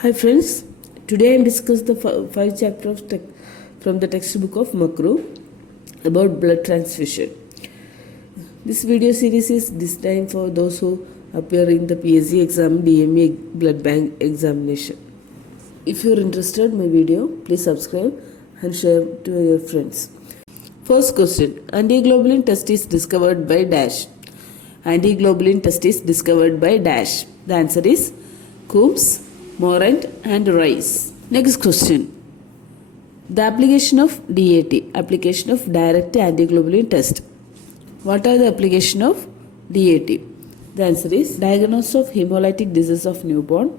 Hi friends, today I am discuss the five chapter of from the textbook of Makru about blood transfusion. This video series is designed for those who appear in the PSC exam, DME blood bank examination. If you are interested in my video, please subscribe and share to your friends. First question, antiglobulin test is discovered by dash. Antiglobulin test is discovered by dash. The answer is Coombs, Morant and Rice. Next question. The application of DAT, application of direct antiglobulin test. What are the application of DAT? The answer is diagnosis of hemolytic disease of newborn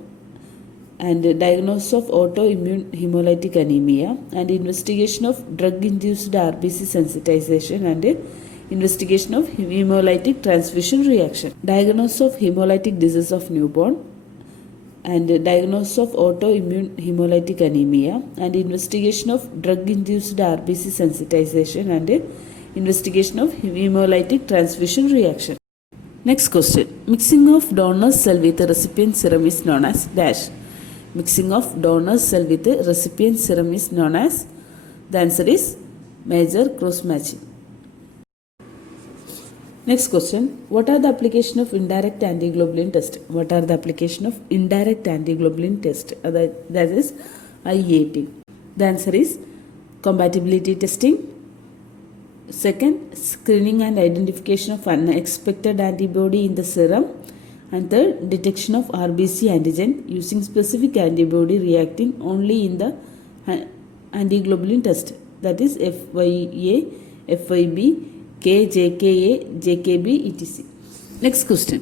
and diagnosis of autoimmune hemolytic anemia and investigation of drug-induced RBC sensitization and investigation of hemolytic transfusion reaction. Diagnosis of hemolytic disease of newborn and diagnosis of autoimmune hemolytic anemia and investigation of drug-induced RBC sensitization and investigation of hemolytic transfusion reaction. Next question. Mixing of donor's cell with the recipient serum is known as dash. Mixing of donor's cell with the recipient serum is known as, the answer is major cross matching. Next question. What are the application of indirect antiglobulin test? What are the application of indirect antiglobulin test? That is IAT. The answer is compatibility testing. Second, screening and identification of unexpected antibody in the serum. And third, detection of RBC antigen using specific antibody reacting only in the antiglobulin test. That is FYA, FYB, KJKA, JKB, etc. Next question.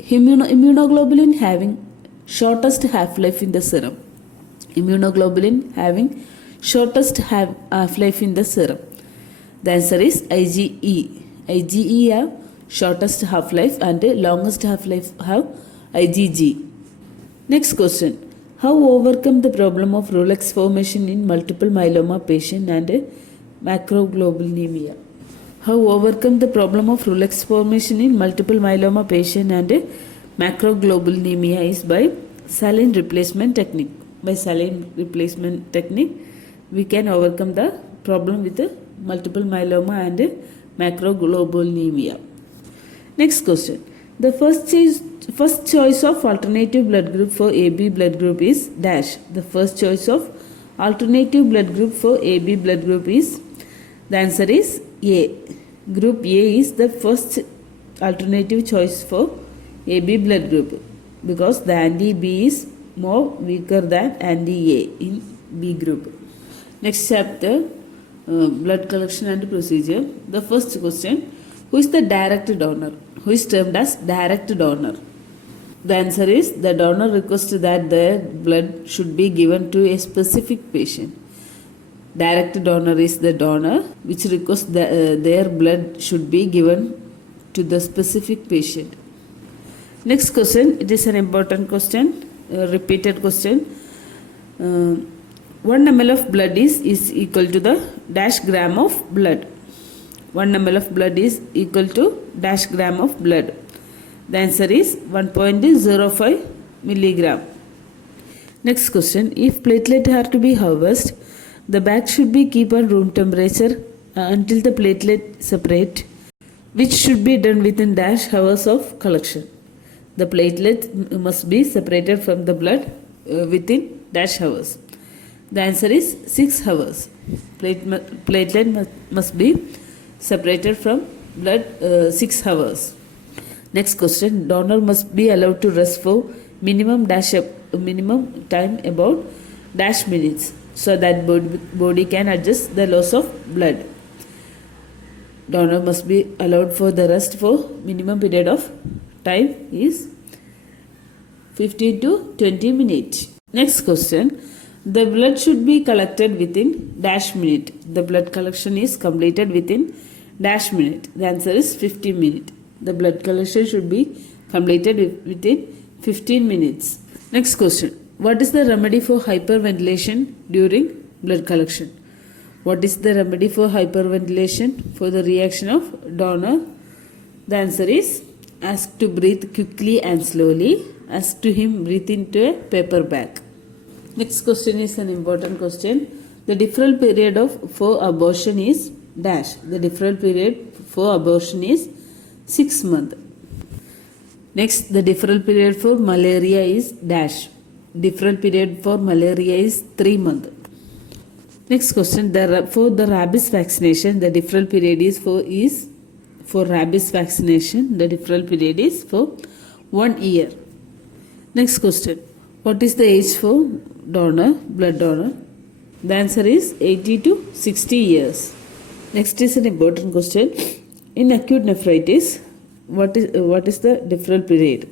Immunoglobulin having shortest half-life in the serum. Immunoglobulin having shortest half-life in the serum. The answer is IgE. IgE have shortest half-life and longest half-life have IgG. Next question. How overcome the problem of Rolex formation in multiple myeloma patient and macroglobulinemia? How overcome the problem of Rolex formation in multiple myeloma patient and macroglobulinemia is by saline replacement technique. By saline replacement technique, we can overcome the problem with the multiple myeloma and macroglobulinemia. Next question. The first choice of alternative blood group for AB blood group is dash. The first choice of alternative blood group for AB blood group is, the answer is A. Group A is the first alternative choice for AB blood group because the anti-B is more weaker than anti-A in B group. Next chapter, blood collection and procedure. The first question, who is the direct donor? Who is termed as direct donor? The answer is the donor requests that their blood should be given to a specific patient. Direct donor is the donor which requests their blood should be given to the specific patient. Next question, it is an important question, repeated question. 1 ml of blood is equal to the dash gram of blood. 1 ml of blood is equal to dash gram of blood. The answer is 1.05 milligram. Next question, if platelet are to be harvested, the bag should be kept at room temperature until the platelet separate, which should be done within dash hours of collection. The platelet must be separated from the blood within dash hours. The answer is 6 hours. Platelet must be separated from blood 6 hours. Next question, donor must be allowed to rest for minimum time about dash minutes, so that body can adjust the loss of blood. Donor must be allowed for the rest for minimum period of time is 15 to 20 minutes. Next question. The blood should be collected within dash minute. The blood collection is completed within dash minute. The answer is 15 minutes. The blood collection should be completed within 15 minutes. Next question. What is the remedy for hyperventilation during blood collection? What is the remedy for hyperventilation for the reaction of donor? The answer is ask to breathe quickly and slowly. Ask to him breathe into a paper bag. Next question is an important question. The deferral period for abortion is dash. The deferral period for abortion is 6 months. Next, the deferral period for malaria is dash. Deferral period for malaria is 3 months. Next question, for the rabies vaccination, the deferral period is for rabies vaccination, the deferral period is for 1 year. Next question, what is the age for donor, blood donor? The answer is 80 to 60 years. Next is an important question. In acute nephritis, what is the deferral period?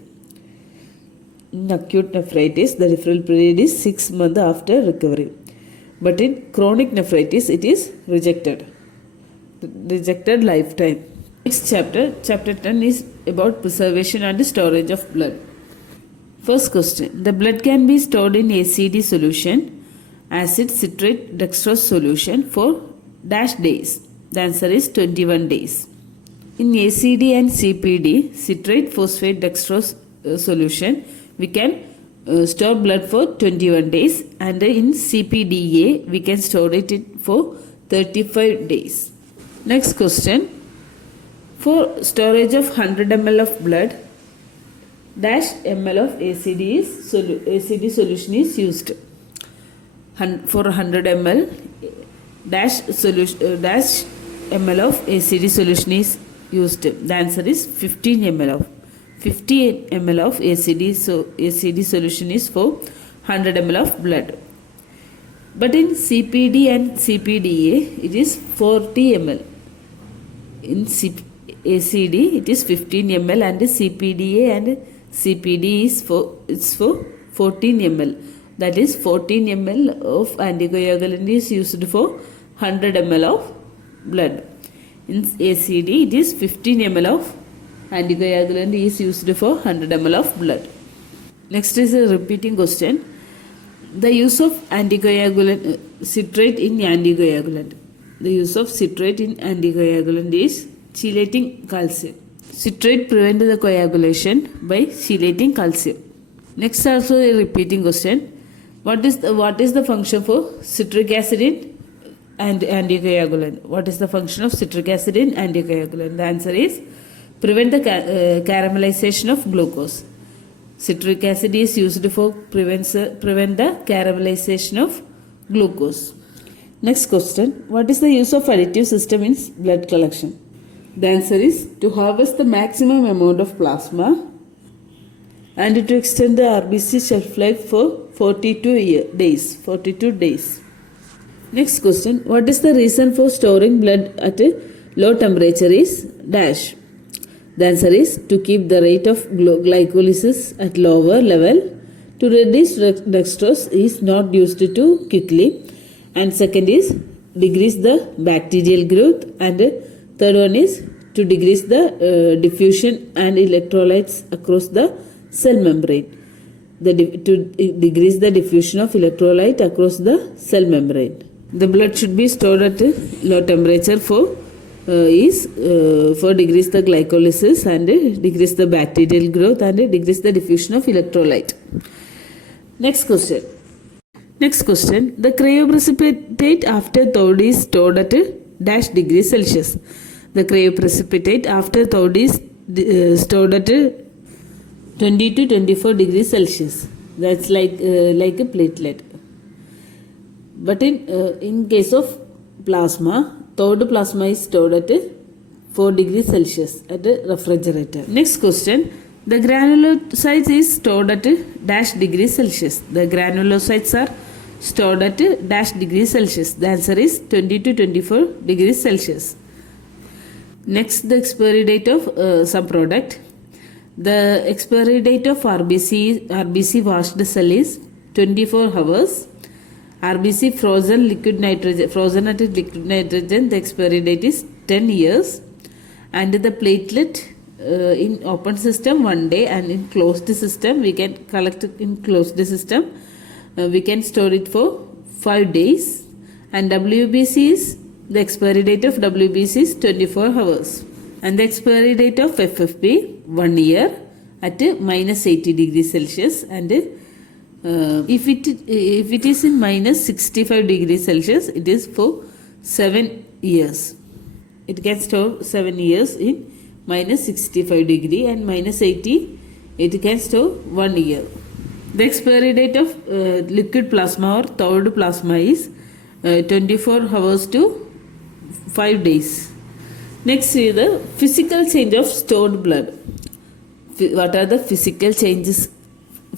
In acute nephritis, the deferral period is 6 months after recovery. But in chronic nephritis, it is rejected lifetime. Next chapter 10 is about preservation and storage of blood. First question, the blood can be stored in ACD solution, acid citrate dextrose solution for dash days. The answer is 21 days. In ACD and CPD, citrate phosphate dextrose solution, we can store blood for 21 days, and in CPDA we can store it for 35 days. Next question, for storage of 100 ml of blood, dash ml of ACD solution is used. For 100 ml, dash ml of ACD solution is used. The answer is 50 ml of ACD. So ACD solution is for 100 ml of blood. But in CPD and CPDA, it is 40 ml. In ACD, it is 15 ml, and CPDA and CPD is for 14 ml. That is 14 ml of anticoagulant is used for 100 ml of blood. In ACD, it is 15 ml of anticoagulant is used for 100 ml of blood. Next is a repeating question. The use of anticoagulant citrate in anticoagulant. The use of citrate in anticoagulant is chelating calcium. Citrate prevents the coagulation by chelating calcium. Next also a repeating question. What is the function for citric acid in anticoagulant? What is the function of citric acid in anticoagulant? The answer is prevent the caramelization of glucose. Citric acid is used for prevent the caramelization of glucose. Next question, what is the use of additive system in blood collection? The answer is to harvest the maximum amount of plasma and to extend the RBC shelf life for 42 days. Next question, what is the reason for storing blood at a low temperature is dash. The answer is to keep the rate of glycolysis at lower level, to reduce dextrose is not used too quickly, and second is decrease the bacterial growth, and third one is to decrease the diffusion and electrolytes across the cell membrane. To decrease the diffusion of electrolyte across the cell membrane. The blood should be stored at low temperature for decrease the glycolysis and decrease the bacterial growth and decrease the diffusion of electrolyte. Next question, the cryoprecipitate after thawed is stored at dash degrees Celsius. The cryoprecipitate after thawed is stored at 20 to 24 degrees Celsius. That's like a platelet. But in case of plasma, thawed plasma is stored at 4 degrees Celsius at a refrigerator. Next question, the granulocytes is stored at dash degrees Celsius. The granulocytes are stored at dash degrees Celsius. The answer is 20 to 24 degrees Celsius. Next, the expiry date of some product. The expiry date of RBC washed cell is 24 hours. RBC frozen at liquid nitrogen, the expiry date is 10 years. And the platelet in open system 1 day, and in closed system we can collect it in closed system. We can store it for 5 days. And WBC is, the expiry date of WBC is 24 hours. And the expiry date of FFP 1 year at minus 80 degrees Celsius, and If it is in minus 65 degrees Celsius, it is for 7 years. It can store 7 years in minus 65 degree, and minus 80 it can store 1 year. The expiry date of liquid plasma or thawed plasma is 24 hours to 5 days. Next is the physical change of stored blood. What are the physical changes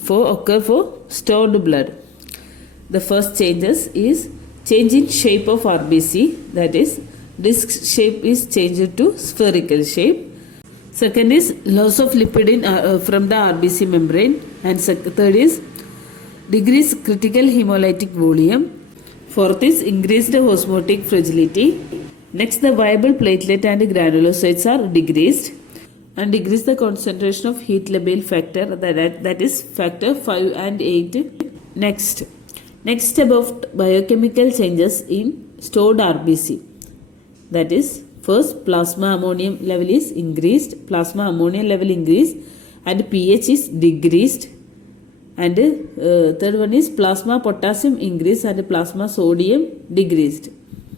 occur for stored blood? The first changes is change in shape of RBC, that is disc shape is changed to spherical shape. Second is loss of lipid from the RBC membrane, and third is decreased critical hemolytic volume. Fourth is increased osmotic fragility. Next, the viable platelet and granulocytes are decreased, and decrease the concentration of heat labile factor, that is factor 5 and 8. Next about biochemical changes in stored RBC, that is first plasma ammonium level is increased, plasma ammonia level increased, and pH is decreased, and third one is plasma potassium increased and plasma sodium decreased.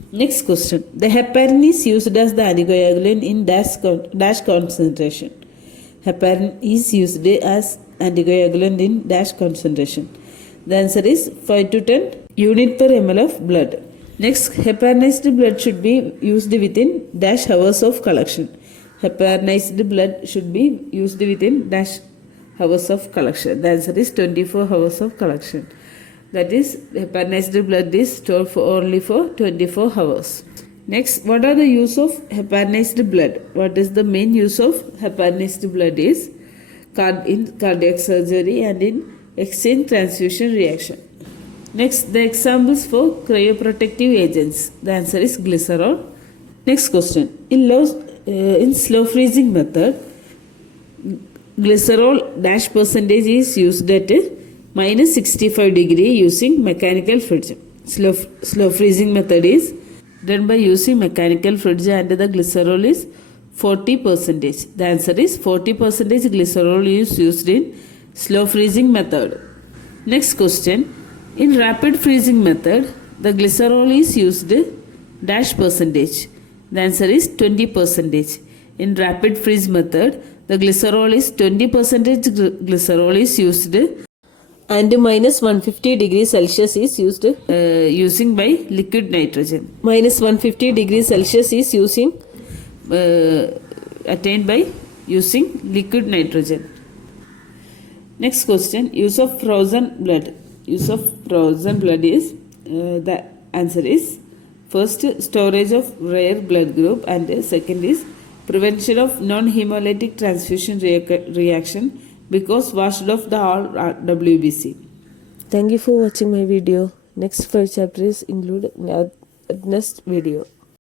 Next question. The heparin is used as the anticoagulant in dash concentration. Heparin is used as anticoagulant in dash concentration. The answer is 5 to 10 unit per ml of blood. Next, heparinized blood should be used within dash hours of collection. Heparinized blood should be used within dash hours of collection. The answer is 24 hours of collection. That is, heparinized blood is stored only for 24 hours. Next, what are the use of heparinized blood? What is the main use of heparinized blood is in cardiac surgery and in exchange transfusion reaction. Next, the examples for cryoprotective agents. The answer is glycerol. Next question. In slow freezing method, glycerol dash percentage is used at minus 65 degree using mechanical fridge. Slow freezing method is done by using mechanical fridge, and the glycerol is 40%. The answer is 40% glycerol is used in slow freezing method. Next question. In rapid freezing method, the glycerol is used dash percentage. The answer is 20%. In rapid freeze method, the glycerol is 20% glycerol is used, and minus 150 degrees Celsius is used using by liquid nitrogen. Minus 150 degrees Celsius is attained by using liquid nitrogen. Next question. Use of frozen blood. Use of frozen blood is the answer is first storage of rare blood group, and second is prevention of non-hemolytic transfusion reaction because washed off the all WBC. Thank you for watching my video. Next 5 chapters include next video.